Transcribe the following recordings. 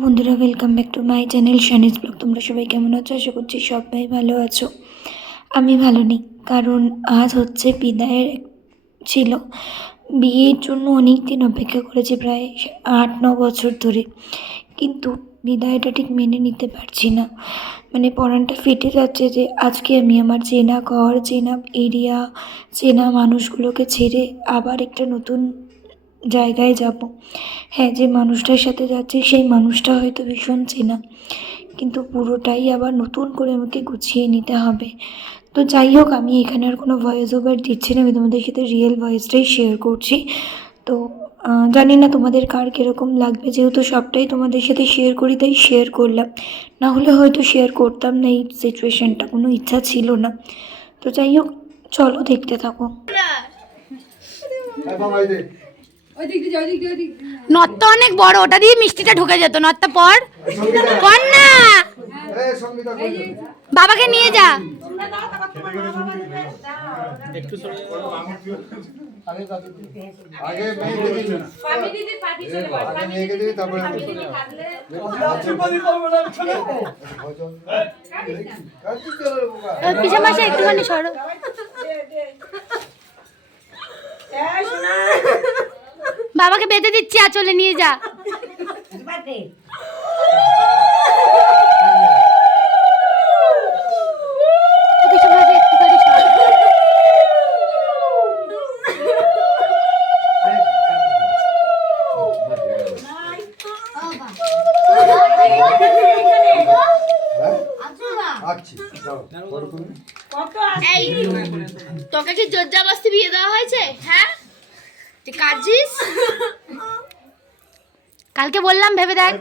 বন্ধুরা, welcome back to my channel Shani's vlog. তোমরা সবাই কেমন আছো? আশা করছি সবাই ভালো আছো। আমি ভালো নেই, কারণ আজ হচ্ছে বিদায়ের ছিল। বিয়ের জন্য অনেক দিন অপেক্ষা করেছি, প্রায় 8-9 বছর ধরে, কিন্তু বিদায়টা ঠিক মেনে নিতে পারছি না। মানে পরানটা ফেটে যাচ্ছে যে আজকে আমি আমার চেনা ঘর, চেনা এরিয়া, চেনা মানুষগুলোকে ছেড়ে আবার একটা নতুন জায়গায় যাব। হ্যাঁ, যে মানুষটার সাথে যাচ্ছি সেই মানুষটা হয়তো ভীষণ চেনা, কিন্তু পুরোটাই আবার নতুন করে আমাকে গুছিয়ে নিতে হবে। তো যাই হোক, আমি এখানে আর কোনো ভয়েস ওভার দিচ্ছি না, আমি তোমাদের সাথে রিয়েল ভয়েসটাই শেয়ার করছি। তো জানি না তোমাদের কার কীরকম লাগবে, যেহেতু সবটাই তোমাদের সাথে শেয়ার করি তাই শেয়ার করলাম, না হলে হয়তো শেয়ার করতাম না, এই সিচুয়েশানটা কোনো ইচ্ছা ছিল না। তো যাই হোক, চলো দেখতে থাকো। নত্তা অনেক বড়, ওটা দিয়ে মিষ্টিটা ঢুকে যেত। নত্তা পর না, বাবাকে নিয়ে যা। পিছা মাসে একটুখানি সরো। বাবাকে বেঁধে দিচ্ছি, আঁচলে নিয়ে যা। তোকে কি জোরজাবস্তি বিয়ে দেওয়া হয়েছে? হ্যাঁ, তুই কাজিস। কালকে বললাম ভেবে দেখ।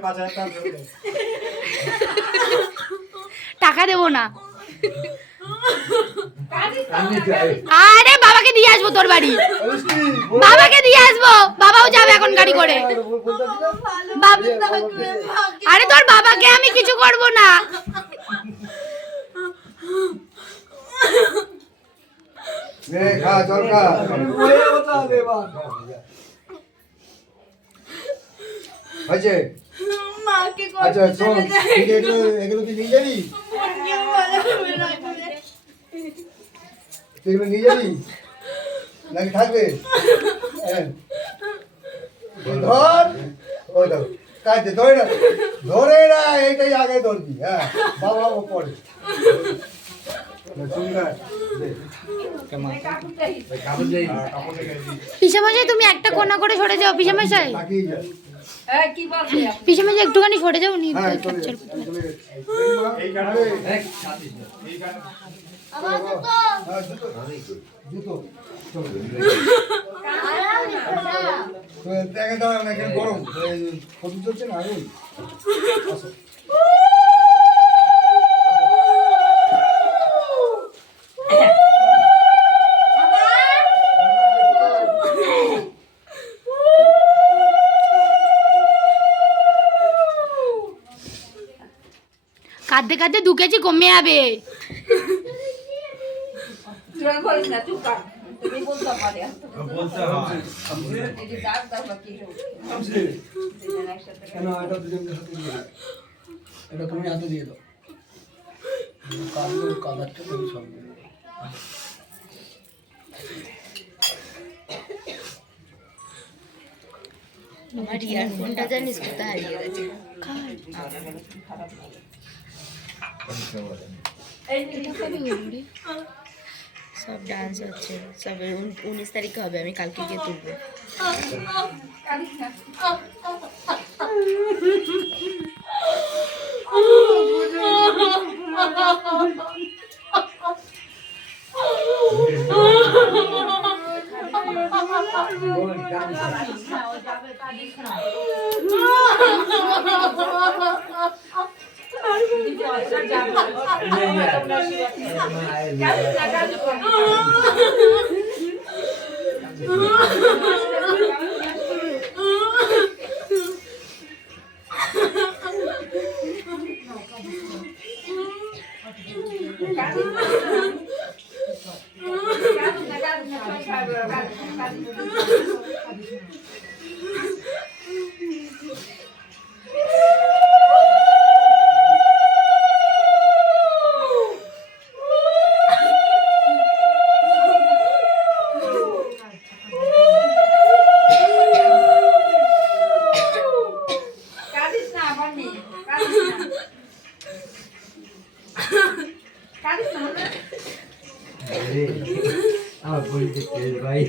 টাকা দেবো না। আরে বাবাকে দিয়ে আসবো তোর বাড়ি, বাবাকে দিয়ে আসবো। বাবাও যাবে এখন গাড়ি করে। আরে তোর বাবাকে আমি কিছু করবো না। আচ্ছা শোন, এগুলো কি নিয়ে যাবি? এগুলো নিয়ে যাবি নাকি থাকবে? ধর, ওই ধর কাজে ধরে না, ধরে না, এইটাই আগে ধরবি। হ্যাঁ, বাবা পরে পিসামশাই তুমি একটা কোণা করে সরে যাও। পিসামশাই, পিসামশাই একটুখানি সরে যাও। নি গরম চলছে না। কাঁদতে কাঁদতে 2 কেজি কমে যাবে। এটা তুমি হাতে দিয়ে দাও। কালারটা তুমি সব আমার ইয়ারফোনটা জানিস কোথায় হারিয়ে গেছে? সব ডান্স হচ্ছে, সব 19 তারিখে হবে। আমি কালকে গিয়ে তুলবো। আমার বলিতে তেল ভাই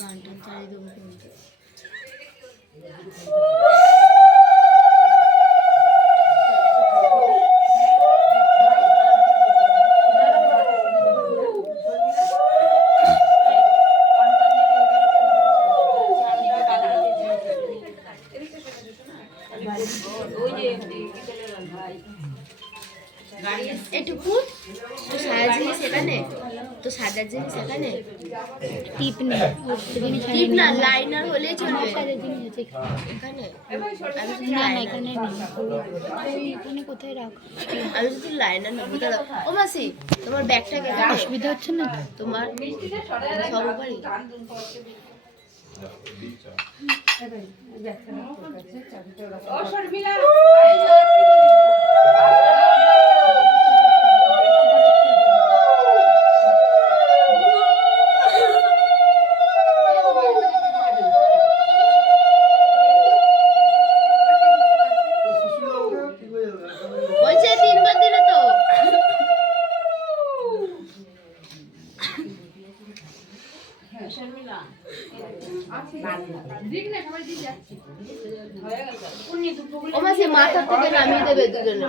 গানটা চালিয়ে দেবো কিন্তু এটুকু তো সারা জিনিস এখানে তো সাদা জিনিস এখানে টিপ নেই টিপ না লাইনার হলেই চলবে এখানে না না এখানে নেই এখানে কোথায় রাখ আমি যদি লাইনার নেবো দাঁড়া ও মাসি তোমার ব্যাগটা কেটে অসুবিধা হচ্ছে না তো? তোমার সর্বোপরি বলছে 3 বার দিলে তো ও মাসি মাথা থেকে নামিয়ে দেবে দুজনে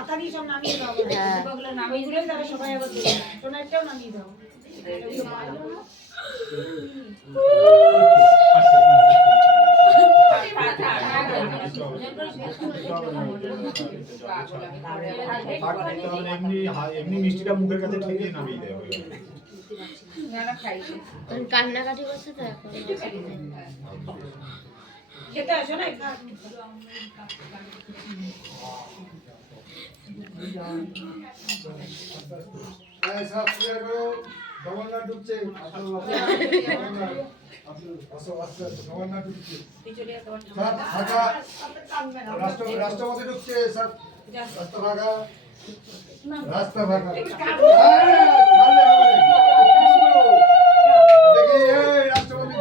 এমনি মিষ্টিটা মুখের কাছে ঠেকিয়ে নামিয়ে দেওয়া কান্নাকাটি করছে তো এখন খেতে আসো না সব ক্লিয়ার করো গভর্নর ঢুকছে গভর্নর ঢুকছে সব ফাঁকা রাষ্ট্রপতি ঢুকছে সব রাস্তা ফাঁকা রাস্তা ফাঁকা দেখি এই রাষ্ট্রপতি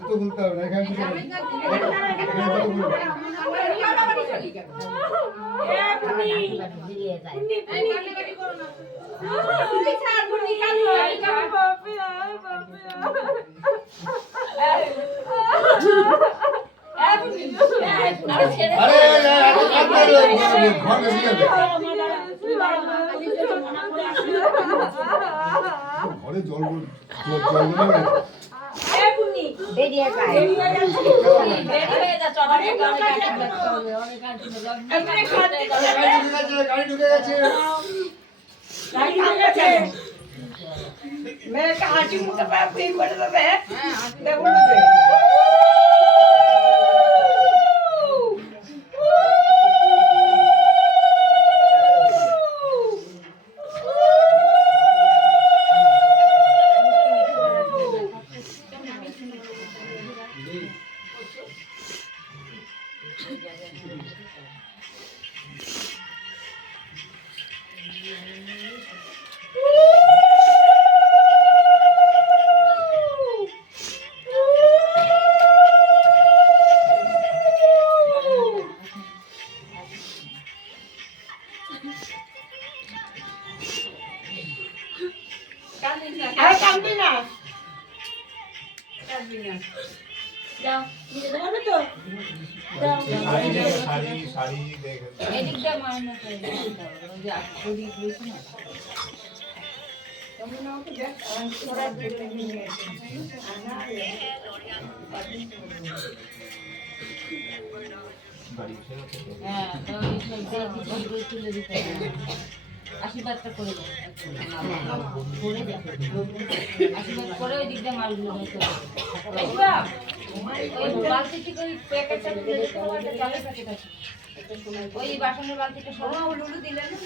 তো বলতে হবে না এখান থেকে ঘরে জল গাড়ি ঢুকে গেছে মেয়েকে হাসি মুখে করে দেবে দেখুন আর কাঁদবি না যাও নিয়ে দেবো না তো শাড়ি দেখে এদিকটা মাইনা করে যে আকুরি হইছে না তুমি নাও তো দেখ আর তোরা দেখতে নিয়ে আনা হ্যাঁ তো এই সব দিয়ে তুলে দিতে আশীর্বাদটা করে দাও করে দাও আশীর্বাদ করে ওই দিকটা মালগুলো হতো ওই বালতিটি করে প্যাকেটটা তুলে দিতে হবে চালের প্যাকেট আছে ওই বাসনের বালতিটা সরা লুলু দিলে না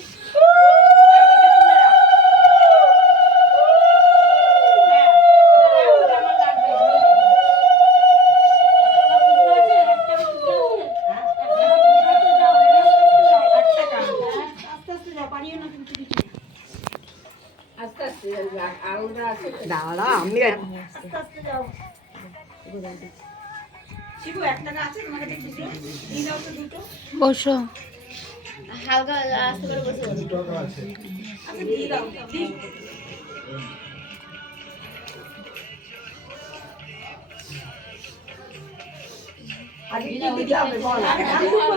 দাঁড়া আমি বসো হালকা আস্তে করে বসে বসে। টাকা আছে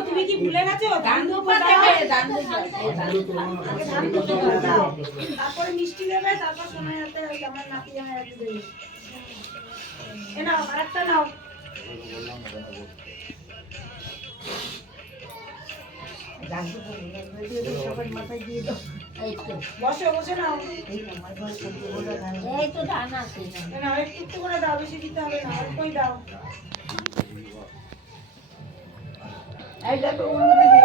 তুমি কি ভুলে গেছো ধান তারপরে মিষ্টি দেবে তারপর সময় হাতে আমার নাতি জামাই হাতে দেবে এ নাও আরেকটা নাও বসে বসে নাও এই তো ধান আছে নাও একটু করে দাও বেশি দিতে হবে না অল্পই দাও এইটা তো উল্টো দিবি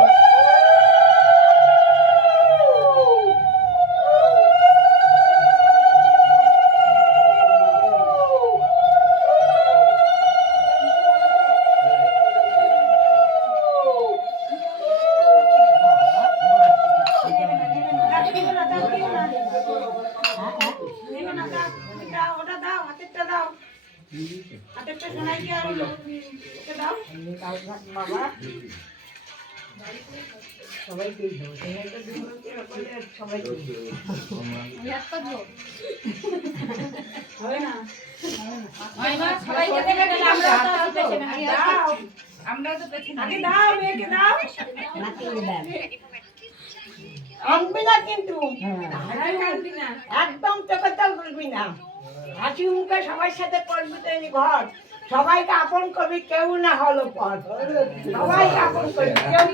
হাতেরটা শোনাই কি আর ওকে দাও বাবা সবাইকে সবাইকে হবে না সবাইকে দেবে তাহলে আমরা তো পেছনে আগে দাও মেয়েকে দাও কাঁদবি না কিন্তু একদম চোখে জল বলবি না হাসি মুখে সবার সাথে করবি তৈরি ঘর সবাইকে আপন করবি কেউ না হলো পর সবাইকে আপন করবি কেউ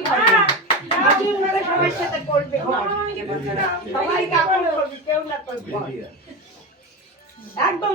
হাসি মুখে সবার সাথে করবি ঘর সবাইকে আপন করবি কেউ না করবি একদম